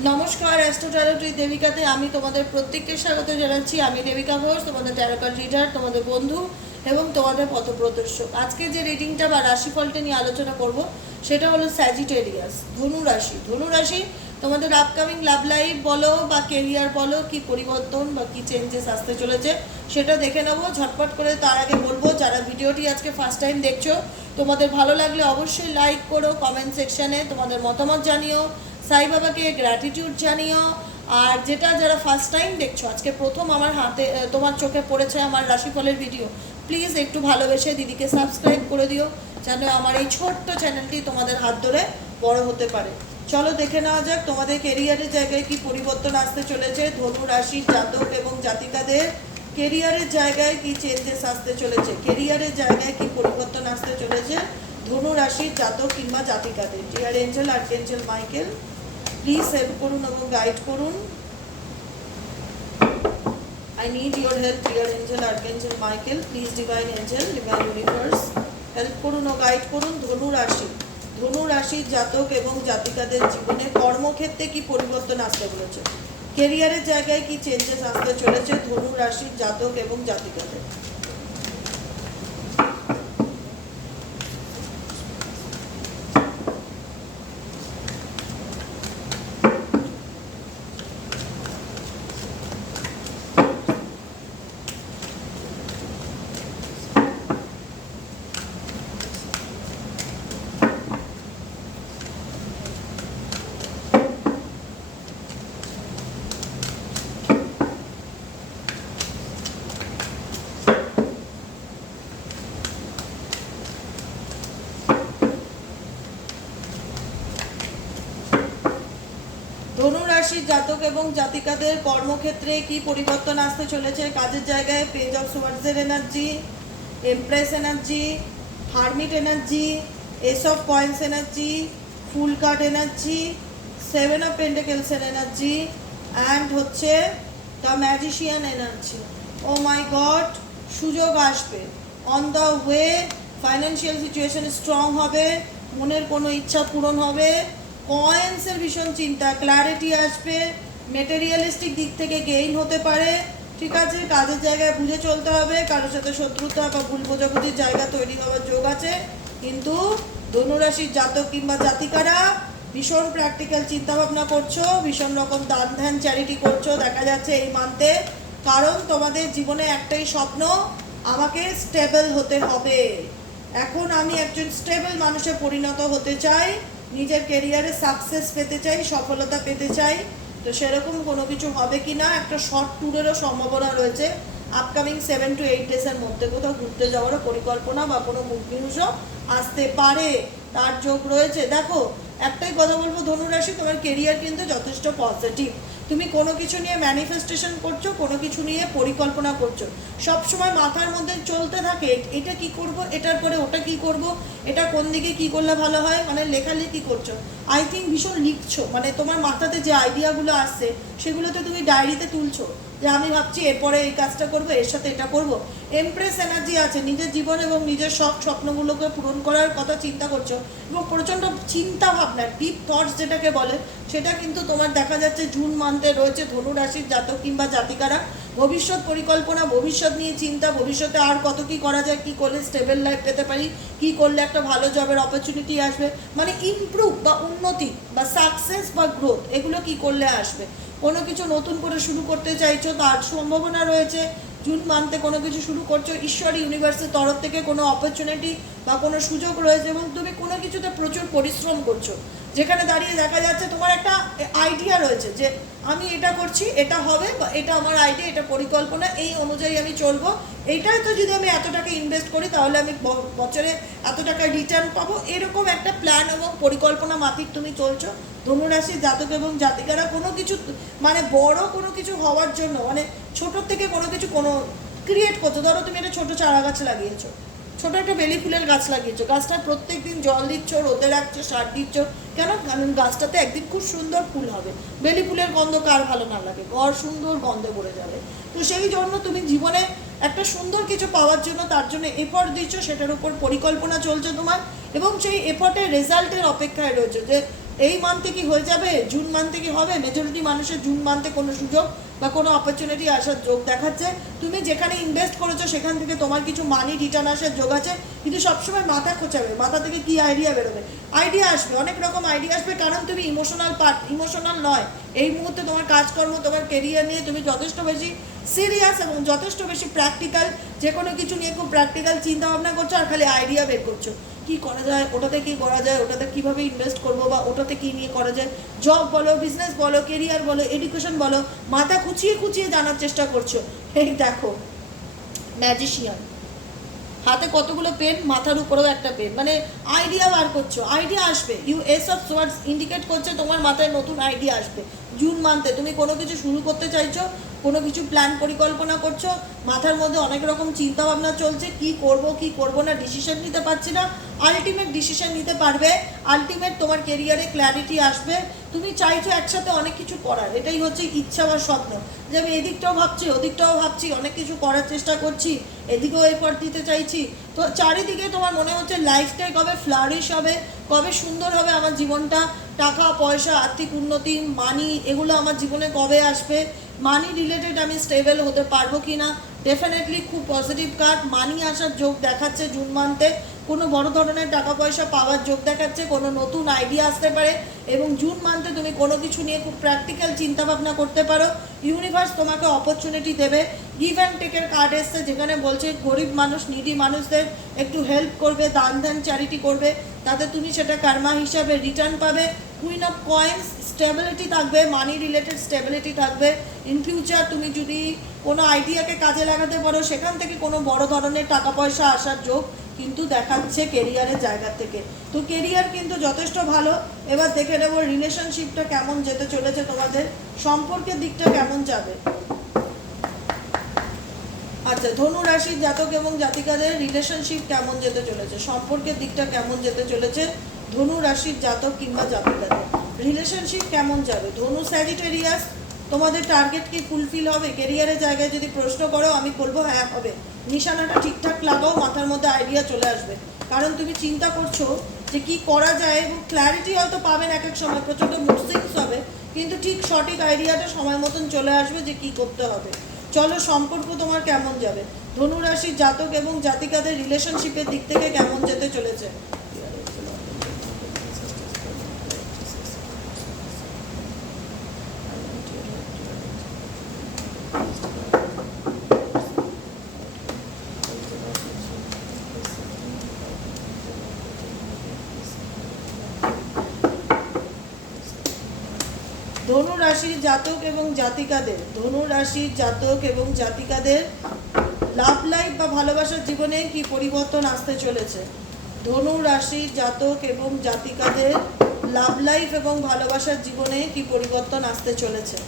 নমস্কার, অ্যাস্ট্রো দেবিকাতে আমি তোমাদের প্রত্যেককে স্বাগত জানাচ্ছি। আমি দেবিকা ঘোষ, তোমাদের ট্যারোকার রিডার তোমাদের বন্ধু এবং তোমাদের পথপ্রদর্শক আজকে যে রিডিংটা বা রাশিফলটা নিয়ে আলোচনা করব, সেটা হলো স্যাজিটেরিয়াস ধনু রাশি। ধনু রাশি, তোমাদের আপকামিং লাভ লাইফ বলো বা কেরিয়ার বলো, কি পরিবর্তন বা কি চেঞ্জেস আসতে চলেছে, সেটা দেখে নেব। ঝটপট করে তার আগে বলব, যারা ভিডিওটি আজকে ফার্স্ট টাইম দেখছ, তোমাদের ভালো লাগলে অবশ্যই লাইক করো কমেন্ট সেকশানে তোমাদের মতামত জানিও। সাই বাবাকে গ্র্যাটিটিউড জানিও। আর যেটা যারা ফার্স্ট টাইম দেখছ, আজকে প্রথম আমার হাতে তোমার চোখে পড়েছে আমার রাশিফলের ভিডিও প্লিজ একটু ভালোবেসে দিদিকে সাবস্ক্রাইব করে দিও, যেন আমার এই ছোট্ট চ্যানেলটি তোমাদের হাত ধরে বড় হতে পারে। চলো দেখে নেওয়া যাক তোমাদের কেরিয়ারের জায়গায় কি পরিবর্তন আসতে চলেছে, ধনু রাশির জাতক এবং জাতিকাদের কেরিয়ারের জায়গায় কি চেঞ্জেস আসতে চলেছে কেরিয়ারের জায়গায় কি পরিবর্তন আসতে চলেছে, ধনু রাশির জাতক কিংবা জাতিকাদের। Dear angel archangel Michael please help করুন এবং গাইড করুন। I need your help, dear angel, archangel Michael. Please, divine angel, divine universe, help করুন ও গাইড করুন। ধনু রাশি ধনু রাশির জাতক এবং জাতিকাদের জীবনে কর্মক্ষেত্রে কি পরিবর্তন আসতে চলেছে? কেরিয়ারের জায়গায় কি চেঞ্জেস আসতে চলেছে? ধনু রাশির জাতক এবং জাতিকাদের ধনু রাশির জাতক এবং জাতিকাদের কর্মক্ষেত্রে কি পরিবর্তন আসতে চলেছে? কাজের জায়গায় page of সোয়ার্ডসের energy empress energy hermit energy ace of coins energy fool card energy seven of পেন্টেকেলসের energy and হচ্ছে the magician energy oh my god সুযোগ আসবে। On the way financial situation strong হবে, মনের কোনো ইচ্ছা পূরণ হবে। কয়েন্সের ভীষণ চিন্তা ক্ল্যারিটি আসবে মেটেরিয়ালিস্টিক দিক থেকে গেইন হতে পারে, ঠিক আছে? কাজের জায়গায় বুঝে চলতে হবে, কারোর সাথে শত্রুতা বা ভুল বোঝাবুঝির জায়গা তৈরি হওয়ার যোগ আছে। কিন্তু ধনুরাশির জাতক কিংবা জাতিকারা ভীষণ প্র্যাকটিক্যাল চিন্তাভাবনা করছ, ভীষণ রকম দান ধ্যান চ্যারিটি করছ, দেখা যাচ্ছে এই মান্থে কারণ তোমাদের জীবনে একটাই স্বপ্ন, আমাকে স্টেবল হতে হবে। এখন আমি একজন স্টেবল মানুষে পরিণত হতে চাই নিজের কেরিয়ারে সাকসেস পেতে চাই, সফলতা পেতে চাই, তো সেরকম কোনো কিছু হবে কি না? একটা শর্ট ট্যুরেরও সম্ভাবনা রয়েছে। আপকামিং সেভেন টু এইট ডেজের মধ্যে কোথাও ঘুরতে যাওয়ারও পরিকল্পনা বা কোনো মুখ নিউজও আসতে পারে। তার যোগ রয়েছে। দেখো, একটাই কথা বলব, ধনুরাশি, তোমার কেরিয়ার কিন্তু যথেষ্ট পজিটিভ তুমি কোনো কিছু নিয়ে ম্যানিফেস্টেশন করছ, কোনো কিছু নিয়ে পরিকল্পনা করছ। সব সময় মাথার মধ্যে চলতে থাকে, এটা কি করব, এটার পরে ওটা কি করব, এটা কোন দিকে কি করলে ভালো হয় মানে লেখালেখি করছ। আই থিঙ্ক ভীষণ লিখছো মানে তোমার মাথাতে যে আইডিয়াগুলো আসছে সেগুলো তো তুমি ডায়েরিতে তুলছো। যে আমি ভাবছি এরপরে এই কাজটা করব, এর সাথে এটা করব। এমপ্রেস এনার্জি আছে, নিজের জীবন এবং নিজের সব স্বপ্নগুলোকে পূরণ করার কথা চিন্তা করছ এবং প্রচণ্ড চিন্তা ভাবনা ডিপ থটস যেটাকে বলে, সেটা কিন্তু তোমার দেখা যাচ্ছে জুন মান্থে রয়েছে ধনু রাশির জাতক কিংবা জাতিকারা। ভবিষ্যৎ পরিকল্পনা, ভবিষ্যৎ নিয়ে চিন্তা, ভবিষ্যতে আর কত কি করা যায়, কি করলে স্টেবল লাইফ পেতে পারি, কি করলে একটা ভালো জবের অপরচুনিটি আসবে। মানে ইমপ্রুভ বা উন্নতি বা সাকসেস বা গ্রোথ এগুলো কি করলে আসবে? কোনো কিছু নতুন করে শুরু করতে চাইছো তার সম্ভাবনা রয়েছে, জুন মান্থে কোনো কিছু শুরু করছ, ঈশ্বর ইউনিভার্সের তরফ থেকে কোনো অপরচুনিটি বা কোনো সুযোগ রয়েছে এবং তুমি কোনো কিছুতে প্রচুর পরিশ্রম করছ। যেখানে দাঁড়িয়ে দেখা যাচ্ছে তোমার একটা আইডিয়া রয়েছে যে আমি এটা করছি, এটা হবে বা এটা আমার আইডিয়া এটা পরিকল্পনা, এই অনুযায়ী আমি চলবো। এইটাই তো যদি আমি এত টাকা ইনভেস্ট করি, তাহলে আমি বছরে এত টাকা রিটার্ন পাবো। এরকম একটা প্ল্যান এবং পরিকল্পনা মাফিক তুমি চলছো। ধনুরাশি জাতক এবং জাতিকারা কোনো কিছু মানে বড় কোনো কিছু হওয়ার জন্য মানে ছোটোর থেকে কোনো কিছু কোনো ক্রিয়েট করছ। ধরো তুমি একটা ছোটো চারা গাছ লাগিয়েছো। ছোট একটা বেলি ফুলের গাছ লাগিয়েছো। গাছটা প্রত্যেক দিন জল দিচ্ছ, রোদে রাখছো, সার দিচ্ছ। কেন? কারণ গাছটাতে একদিন খুব সুন্দর ফুল হবে। বেলি ফুলের গন্ধ কার ভালো না লাগে? ঘর সুন্দর গন্ধে ভরে যাবে। তো সেই জন্য তুমি জীবনে একটা সুন্দর কিছু পাওয়ার জন্য তার জন্য এফর্ট দিচ্ছ, সেটার উপর পরিকল্পনা চলছে তোমার। এবং সেই এফর্টের রেজাল্টের অপেক্ষায় রয়েছে যে এই মান্থে কি হয়ে যাবে? জুন মান্থে কি হবে? মেজরিটি মানুষের জুন মান্থে কোনো সুযোগ বা কোনো অপরচুনিটি আসার যোগ দেখাচ্ছে। তুমি যেখানে ইনভেস্ট করেছ, সেখান থেকে তোমার কিছু মানি রিটার্ন আসার যোগ আছে। কিন্তু সবসময় মাথা খোঁচাবে, মাথা থেকে কি আইডিয়া বেরোবে? আইডিয়া আসবে, অনেক রকম আইডিয়া আসবে। কারণ তুমি ইমোশনাল পার্ট ইমোশনাল নয়। এই মুহূর্তে তোমার কাজকর্ম, তোমার কেরিয়ার নিয়ে তুমি যথেষ্ট বেশি সিরিয়াস এবং যথেষ্ট বেশি প্র্যাকটিক্যাল যে কোনো কিছু নিয়ে খুব প্র্যাকটিক্যাল চিন্তা ভাবনা করছ আর খালি আইডিয়া বের করছ। কি করা যায়, ওটাতে কি করা যায়, ওটাতে কীভাবে ইনভেস্ট করব বা ওটাতে কি নিয়ে করা যায়। জব বলো বিজনেস বলো কেরিয়ার বলো এডুকেশন বলো, মাথা খুঁচিয়ে খুঁচিয়ে জানার চেষ্টা করছ। এই দেখো ম্যাজিশিয়ান হাতে কতগুলো পেন মাথার উপরেও একটা পেন মানে আইডিয়া বার করছ আইডিয়া আসবে। You ace of swords indicate করছে তোমার মাথায় নতুন আইডিয়া আসবে। জুন মান্থে তুমি কোনো কিছু শুরু করতে চাইছো, কোনো কিছু প্ল্যান পরিকল্পনা করছ, মাথার মধ্যে অনেক রকম চিন্তা ভাবনা চলছে, কি করব কি করব না ডিসিশন নিতে পারছি না। আলটিমেট ডিসিশন নিতে পারবে আলটিমেট তোমার কেরিয়ারে ক্ল্যারিটি আসবে। তুমি চাইছো একসাথে অনেক কিছু করার, এটাই হচ্ছে ইচ্ছা বা স্বপ্ন। যে আমি এদিকটাও ভাবছি, ওদিকটাও ভাবছি, অনেক কিছু করার চেষ্টা করছি, এদিকেও এফর্ট দিতে চাইছি। তো চারিদিকে তোমার মনে হচ্ছে লাইফটাই কবে ফ্লারিশ হবে, কবে সুন্দর হবে আমার জীবনটা, টাকা, পয়সা, আর্থিক উন্নতি মানি এগুলো আমার জীবনে কবে আসবে? মানি রিলেটেড আমি স্টেবল হতে পারব কি না ডেফিনেটলি খুব পজিটিভ কার্ড মানি আসার যোগ দেখাচ্ছে জুন মান্থে কোনো বড় ধরনের টাকা পয়সা পাওয়ার যোগ দেখাচ্ছে, কোনো নতুন আইডিয়া আসতে পারে এবং জুন মান্থে তুমি কোনো কিছু নিয়ে খুব প্র্যাকটিক্যাল চিন্তাভাবনা করতে পারো। ইউনিভার্স তোমাকে অপরচুনিটি দেবে। গিভ অ্যান্ড টেকের কার্ড এসছে যেখানে বলছে গরিব মানুষ নিডি মানুষদের একটু হেল্প করবে, দান ধ্যান চ্যারিটি করবে। তাতে তুমি সেটা কার্মা হিসাবে রিটার্ন পাবে। কুইন অফ কয়েন্স স্টেবিলিটি থাকবে মানি রিলেটেড স্টেবিলিটি থাকবে। ইন ফিউচার তুমি যদি কোনো আইডিয়াকে কাজে লাগাতে পারো, সেখান থেকে কোনো বড় ধরনের টাকা পয়সা আসার যোগ কিন্তু দেখাচ্ছে কেরিয়ারের জায়গা থেকে। তো কেরিয়ার কিন্তু যথেষ্ট ভালো। এবার দেখে নেব রিলেশনশিপটা কেমন যেতে চলেছে তোমাদের। সম্পর্কের দিকটা কেমন যাবে। আচ্ছা ধনু রাশির জাতক এবং জাতিকাদের রিলেশনশিপ কেমন যেতে চলেছে? সম্পর্কের দিকটা কেমন যেতে চলেছে? ধনু, রাশির জাতক কিংবা জাতিকাদের। রিলেশনশিপ কেমন যাবে? ধনু স্যাজিটেরিয়াস তোমাদের টার্গেট কি ফুলফিল হবে? কেরিয়ারের জায়গায় যদি প্রশ্ন করো, আমি বলব হ্যাঁ হবে। নিশানাটা ঠিকঠাক লাগাও, মাথার মধ্যে আইডিয়া চলে আসবে। কারণ তুমি চিন্তা করছ যে কি করা যায় এবং ক্ল্যারিটি হয়তো পাবেন এক এক সময়, প্রচণ্ড মুডসিংস হবে, কিন্তু ঠিক সঠিক আইডিয়াটা সময় মতন চলে আসবে যে কি করতে হবে। চলো, সম্পর্ক তোমার কেমন যাবে? ধনু রাশির জাতক এবং জাতিকাদের রিলেশনশিপের দিক থেকে কেমন যেতে চলেছে? রাশির জাতক এবং জাতিকাদের ধনু রাশির জাতক এবং জাতিকাদের লাভ লাইফ বা ভালোবাসার জীবনে কি পরিবর্তন আসতে চলেছে? ধনু রাশির জাতক এবং জাতিকাদের লাভ লাইফ এবং ভালোবাসার জীবনে কি পরিবর্তন আসতে চলেছে?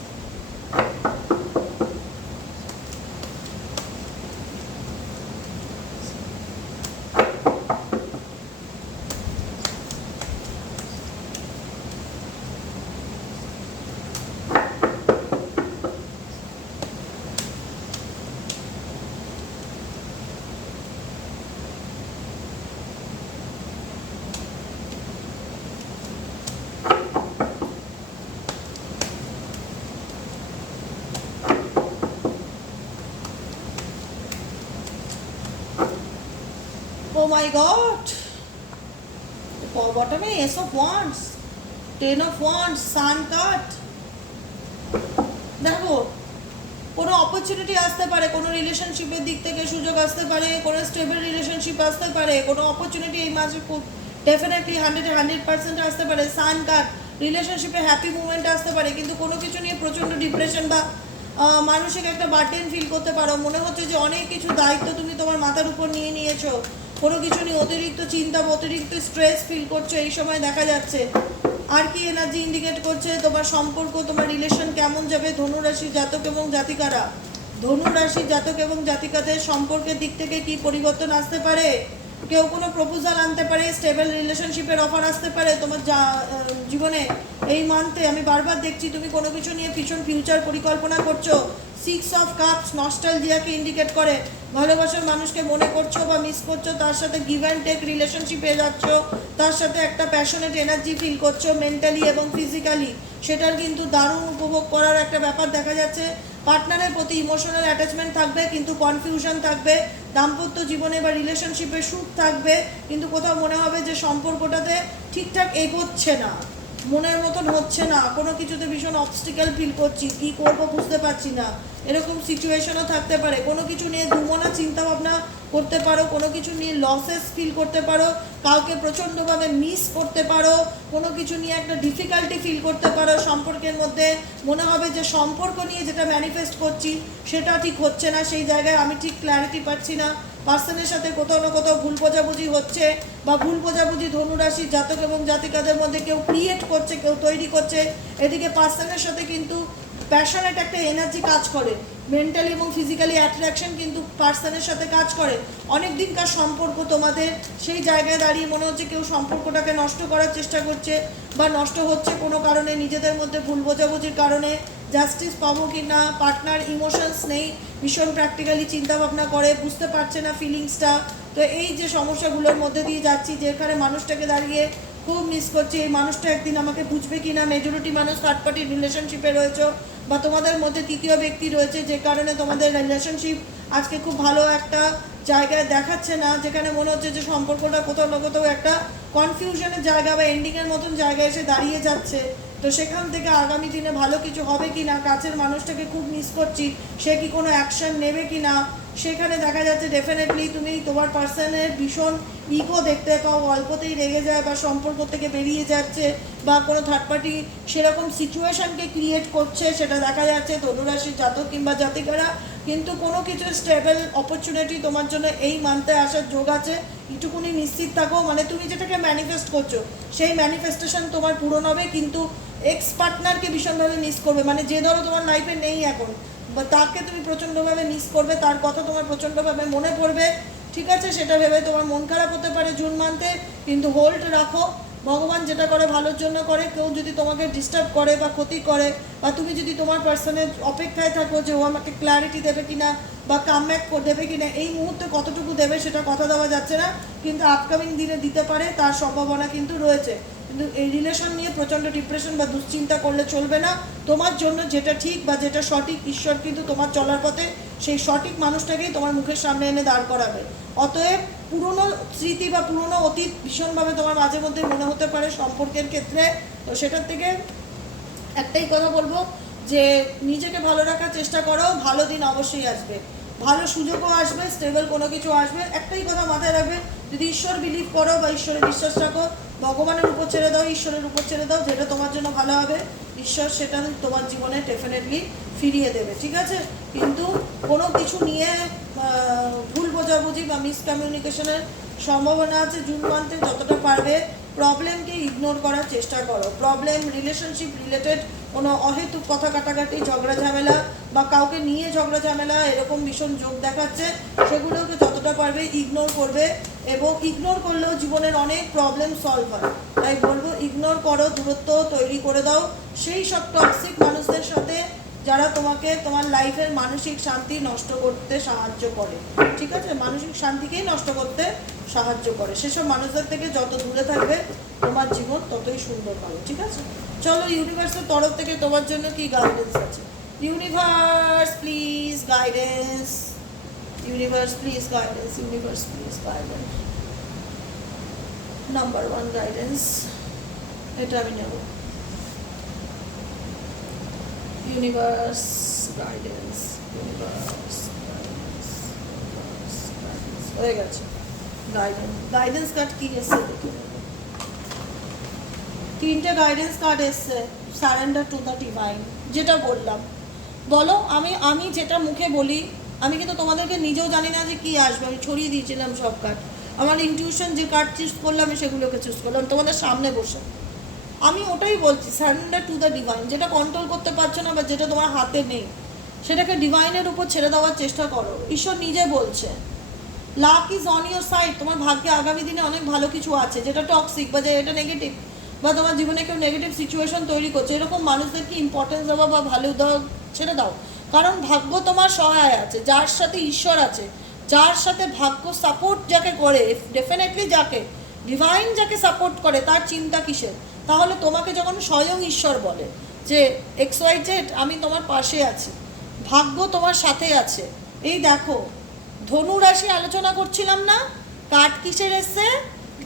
Oh my god! Bottom A Ace of Wands, Ten of Wands, Sun card. দেখো কোনো অপরচুনিটি আসতে পারে কোনো রিলেশনশিপের দিক থেকে সুযোগ আসতে পারে কোনো স্টেবল রিলেশনশিপ আসতে পারে কোনো অপরচুনিটি এই মাসে খুব ডেফিনেটলি হান্ড্রেড হান্ড্রেড পার্সেন্ট আসতে পারে সান কার্ড রিলেশনশিপে হ্যাপি মুভমেন্ট আসতে পারে কিন্তু কোনো কিছু নিয়ে প্রচণ্ড ডিপ্রেশন বা মানসিক একটা বার্টেন ফিল করতে পারো মনে হচ্ছে যে অনেক কিছু দায়িত্ব তুমি তোমার মাথার উপর নিয়ে নিয়েছো কোনো কিছু নিয়ে অতিরিক্ত চিন্তা, অতিরিক্ত স্ট্রেস ফিল করছ, এই সময় দেখা যাচ্ছে। আর কি এনার্জি ইন্ডিকেট করছে? তোমার সম্পর্ক, তোমার রিলেশন কেমন যাবে? ধনুরাশি জাতক এবং জাতিকারা। ধনুরাশি জাতক এবং জাতিকাদের সম্পর্কের দিক থেকে কি পরিবর্তন আসতে পারে? কেউ কোনো প্রপোজাল আনতে পারে স্টেবল রিলেশনশিপের অফার আসতে পারে। তোমার যা জীবনে এই মান্থে আমি বারবার দেখছি, তুমি কোনো কিছু নিয়ে ভীষণ ফিউচার পরিকল্পনা করছ। সিক্স অফ কাপস নস্টালজিয়াকে ইন্ডিকেট করে। ভালোবাসার মানুষকে মনে করছ বা মিস করছ, তার সাথে গিভ অ্যান্ড টেক রিলেশনশিপে যাচ্ছ, তার সাথে একটা প্যাশনেট এনার্জি ফিল করছ মেন্টালি এবং ফিজিক্যালি সেটার কিন্তু দারুণ উপভোগ করার একটা ব্যাপার দেখা যাচ্ছে। পার্টনারের প্রতি ইমোশনাল অ্যাটাচমেন্ট থাকবে, কিন্তু কনফিউশন থাকবে, দাম্পত্য জীবনে বা রিলেশনশিপে সুখ থাকবে, কিন্তু কোথাও মনে হবে যে সম্পর্কটাতে ঠিকঠাক এগোচ্ছে না। মনের মতন হচ্ছে না। কোনো কিছুতে ভীষণ অবস্টিক্যাল ফিল করছি। কি করব বুঝতে পারছি না। এরকম সিচুয়েশনও থাকতে পারে। কোনো কিছু নিয়ে দুমনা চিন্তা ভাবনা করতে পারো, কোনো কিছু নিয়ে লসেস ফিল করতে পারো, কাউকে প্রচণ্ডভাবে মিস করতে পারো, কোনো কিছু নিয়ে একটা ডিফিকাল্টি ফিল করতে পারো, সম্পর্কের মধ্যে মনে হবে যে সম্পর্ক নিয়ে যেটা ম্যানিফেস্ট করছি, সেটা ঠিক হচ্ছে না। সেই জায়গায় আমি ঠিক ক্ল্যারিটি পাচ্ছি না। পার্সনের সাথে কোথাও না কোথাও ভুল বোঝাবুঝি হচ্ছে বা ভুল বোঝাবুঝি ধনুরাশির জাতক এবং জাতিকাদের মধ্যে কেউ ক্রিয়েট করছে, কেউ তৈরি করছে, এদিকে পার্সনের সাথে কিন্তু প্যাশনেট একটা এনার্জি কাজ করে। মেন্টালি এবং ফিজিক্যালি অ্যাট্রাকশন কিন্তু পার্সনের সাথে কাজ করে। অনেক দিনকার সম্পর্ক তোমাদের, সেই জায়গায় দাঁড়িয়ে মনে হচ্ছে কেউ সম্পর্কটাকে নষ্ট করার চেষ্টা করছে বা নষ্ট হচ্ছে কোনো কারণে, নিজেদের মধ্যে ভুল বোঝাবুঝির কারণে। জাস্টিস পাবো কি না পার্টনার ইমোশনস নেই, ভীষণ প্র্যাকটিক্যালি চিন্তা ভাবনা করে, বুঝতে পারছে না ফিলিংসটা তো এই যে সমস্যাগুলোর মধ্যে দিয়ে যাচ্ছি, যেখানে মানুষটাকে দাঁড়িয়ে খুব মিস করছি, এই মানুষটা একদিন আমাকে বুঝবে কি না মেজরিটি মানুষ থার্ড পার্টির রিলেশনশিপে রয়েছে, বা তোমাদের মধ্যে তৃতীয় ব্যক্তি রয়েছে, যে কারণে তোমাদের রিলেশনশিপ আজকে খুব ভালো একটা জায়গায় দেখাচ্ছে না, যেখানে মনে হচ্ছে যে সম্পর্কটা কোথাও না কোথাও একটা কনফিউশনের জায়গা বা এন্ডিংয়ের মতন জায়গায় এসে দাঁড়িয়ে যাচ্ছে। তো সেখান থেকে আগামী দিনে ভালো কিছু হবে কি না, কাছের মানুষটাকে খুব মিস করছি, সে কি কোনো অ্যাকশন নেবে কি না, সেখানে দেখা যাচ্ছে ডেফিনেটলি তুমি তোমার পার্সনের ভীষণ ইগো দেখতে পাও, অল্পতেই রেগে যায় বা সম্পর্ক থেকে বেরিয়ে যাচ্ছে বা কোনো থার্ড পার্টি সেরকম সিচুয়েশনকে ক্রিয়েট করছে, সেটা দেখা যাচ্ছে তনুরাশির জাতক কিংবা জাতিকারা, কিন্তু কোনো কিছু স্টেবল অপরচুনিটি তোমার জন্য এই মান্থে আসার যোগ আছে, একটুকুনি নিশ্চিত থাকো মানে তুমি যেটাকে ম্যানিফেস্ট করছ, সেই ম্যানিফেস্টেশন তোমার পূরণ হবে, কিন্তু এক্স পার্টনারকে ভীষণভাবে মিস করবে। মানে যে ধরো তোমার লাইফে নেই এখন তাকে তুমি প্রচণ্ডভাবে মিস করবে, তার কথা তোমার প্রচণ্ডভাবে মনে পড়বে, ঠিক আছে? সেটা ভেবে তোমার মন খারাপ হতে পারে জুন মান্থে কিন্তু হোল্ড রাখো। ভগবান যেটা করে, ভালোর জন্য করে। কেউ যদি তোমাকে ডিস্টার্ব করে বা ক্ষতি করে, বা তুমি যদি তোমার পার্সনের অপেক্ষায় থাকো যে ও আমাকে ক্ল্যারিটি দেবে কিনা, বা কামব্যাক দেবে কিনা, এই মুহূর্তে কতটুকু দেবে সেটা কথা দেওয়া যাচ্ছে না। কিন্তু আপকামিং দিনে দিতে পারে, তার সম্ভাবনা কিন্তু রয়েছে। কিন্তু এই রিলেশন নিয়ে প্রচণ্ড ডিপ্রেশন বা দুশ্চিন্তা করলে চলবে না। তোমার জন্য যেটা ঠিক বা যেটা সঠিক, ঈশ্বর কিন্তু তোমার চলার পথে সেই সঠিক মানুষটাকেই তোমার মুখের সামনে এনে দাঁড় করাবে। অতএব পুরনো স্মৃতি বা পুরনো অতীত ভীষণভাবে তোমার মাঝে মধ্যে মনে হতে পারে সম্পর্কের ক্ষেত্রে। তো সেটার থেকে একটাই কথা বলব যে নিজেকে ভালো রাখার চেষ্টা করো, ভালো দিন অবশ্যই আসবে। ভালো সুযোগও আসবে স্টেবল কোনো কিছু আসবে। একটাই কথা মাথায় রাখবে যদি ঈশ্বর বিলিভ করো বা ঈশ্বরে বিশ্বাস রাখো, ভগবানের উপর ছেড়ে দাও, ঈশ্বরের উপর ছেড়ে দাও, যেটা তোমার জন্য ভালো হবে, ঈশ্বর সেটা তোমার জীবনে ডেফিনেটলি ফিরিয়ে দেবে, ঠিক আছে? কিন্তু কোনো কিছু নিয়ে ভুল বোঝাবুঝি বা মিসকমিউনিকেশনের সম্ভাবনা আছে জুন মান্থে যতটা পারবে প্রবলেমকে ইগনোর করার চেষ্টা করো। প্রবলেম রিলেশনশিপ রিলেটেড কোনো অহেতুক কথা কাটাকাটি, ঝগড়া ঝামেলা বা কাউকে নিয়ে ঝগড়া ঝামেলা এরকম ভীষণ যোগ দেখাচ্ছে, সেগুলোকে যতটা পারবে ইগনোর করবে এবং ইগনোর করলেও জীবনের অনেক প্রবলেম সলভ হয়। তাই বলব ইগনোর করো দূরত্ব তৈরি করে দাও। সেই সব টক্সিক মানুষদের সাথে যারা তোমাকে তোমার লাইফের মানসিক শান্তি নষ্ট করতে সাহায্য করে, ঠিক আছে? মানসিক শান্তিকেই নষ্ট করতে সাহায্য করে। সেসব মানুষদের থেকে যত দূরে থাকবে, তোমার জীবন ততই সুন্দর হবে ঠিক আছে? চলো ইউনিভার্সের তরফ থেকে তোমার জন্য কি গাইডেন্স আছে? Universe please guidance universe please guidance universe please guidance number one guidance এটা আমি নেব। ইউনিভার্স গাইডেন্স ইউনিভার্স গাইডেন্স হয়ে গেছে গাইডেন্স গাইডেন্স কার্ড কি এসছে দেখে তিনটে গাইডেন্স কার্ড এসছে সারেন্ডার টু দ্য ডিভাইন যেটা বললাম বলো আমি আমি যেটা মুখে বলি আমি কিন্তু তোমাদেরকে নিজেও জানি না যে কি আসবে আমি ছড়িয়ে দিয়েছিলাম সব কার্ড আমার ইনটিউশন যে কার্ড চুজ করলাম আমি সেগুলোকে চুজ করলাম। তোমাদের সামনে বসে। আমি ওটাই বলছি সারেন্ডার টু দ্য ডিভাইন যেটা কন্ট্রোল করতে পারছ না বা যেটা তোমার হাতে নেই, সেটাকে ডিভাইনের উপর ছেড়ে দেওয়ার চেষ্টা করো। ঈশ্বর নিজে বলছে luck is on your side তোমার ভাগ্যে আগামী দিনে অনেক ভালো কিছু আছে, যেটা টক্সিক বা যে এটা নেগেটিভ বা তোমার জীবনে কেউ নেগেটিভ সিচুয়েশন তৈরি করছে। এরকম মানুষদেরকে ইম্পর্টেন্স দেওয়া বা ভালো দেওয়া ছেড়ে দাও। কারণ ভাগ্য তোমার সহায় আছে, যার সাথে ঈশ্বর আছে, যার সাথে ভাগ্য সাপোর্ট যাকে করে ডেফিনেটলি যাকে ডিভাইন যাকে সাপোর্ট করে, তার চিন্তা কিসের? তাহলে তোমাকে যখন স্বয়ং ঈশ্বর বলে যে এক্স ওয়াই জেড আমি তোমার পাশে আছি, ভাগ্য তোমার সাথে আছে। এই দেখো ধনু রাশি আলোচনা করছিলাম না? কাঠ কিসের এসছে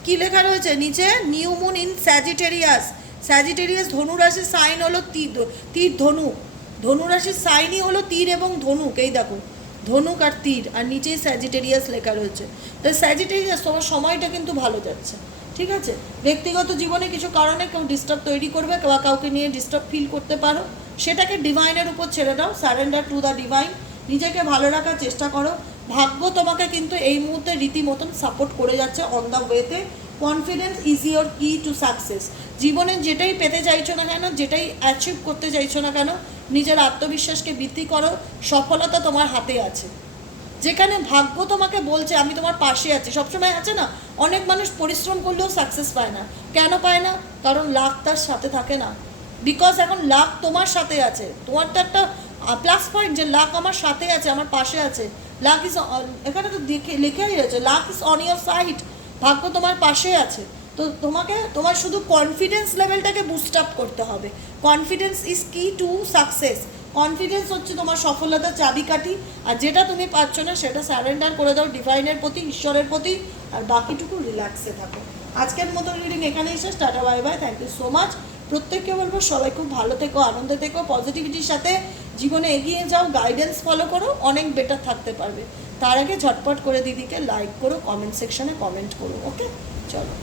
কি লেখা রয়েছে? নিচে, new moon in Sagittarius. Sagittarius ধনু রাশির সাইন হলো তীর তীর ধনু। ধনু রাশির সাইনই হলো তীর এবং ধনুক, এই দেখো। ধনুক আর তীর, আর নিচেই স্যাজিটেরিয়াস লেখা রয়েছে। তো স্যাজিটেরিয়াস, তোমার সময়টা কিন্তু ভালো যাচ্ছে। ঠিক আছে? ব্যক্তিগত জীবনে কিছু কারণে কেউ ডিস্টার্ব তৈরি করবে, বা কাউকে নিয়ে ডিস্টার্ব ফিল করতে পারো। সেটাকে ডিভাইনের উপর ছেড়ে দাও সারেন্ডার টু দ্য ডিভাইন নিজেকে ভালো রাখার চেষ্টা করো। ভাগ্য তোমাকে কিন্তু এই মুহূর্তে রীতিমতন সাপোর্ট করে যাচ্ছে অন দ্য ওয়েতে confidence is your key to success জীবনে যেটাই পেতে চাইছো না কেন, যেটাই অ্যাচিভ করতে চাইছো না কেন, নিজের আত্মবিশ্বাসকে বৃদ্ধি করো। সফলতা তোমার হাতে আছে। যেখানে ভাগ্য তোমাকে বলছে, আমি তোমার পাশে আছি। সবসময় আছে না, অনেক মানুষ পরিশ্রম করলেও সাকসেস পায় না। কেন পায় না? কারণ লাখ তার সাথে থাকে না। বিকজ এখন লাখ তোমার সাথে আছে। তোমার তো একটা প্লাস পয়েন্ট যে লাখ আমার সাথে আছে, আমার পাশে আছে। লাখ ইজ এখানে তো দেখে, লেখাই রয়েছে, luck is on your side ভাগ্য তোমার পাশে আছে। তো তোমাকে, তোমার শুধু কনফিডেন্স লেভেলটাকে বুস্ট আপ করতে হবে। Confidence is key to success confidence হচ্ছে তোমার সফলতার চাবিকাঠি, আর যেটা তুমি পাচ্ছ না, সেটা স্যারেন্ডার করে দাও ডিভাইনের প্রতি, ঈশ্বরের প্রতি, আর বাকিটুকু রিল্যাক্সে থাকো। আজকের মতো রিডিং এখানেই শেষ, tata bye bye thank you so much প্রত্যেককে বলব, সবাই খুব ভালো থেকো, আনন্দে থেকো পজিটিভিটির সাথে জীবনে এগিয়ে যাও গাইডেন্স ফলো করো, অনেক বেটার থাকতে পারবে। তার আগে ঝটপট করে দিদিকে লাইক করো কমেন্ট সেকশনে কমেন্ট করো ওকে চলো।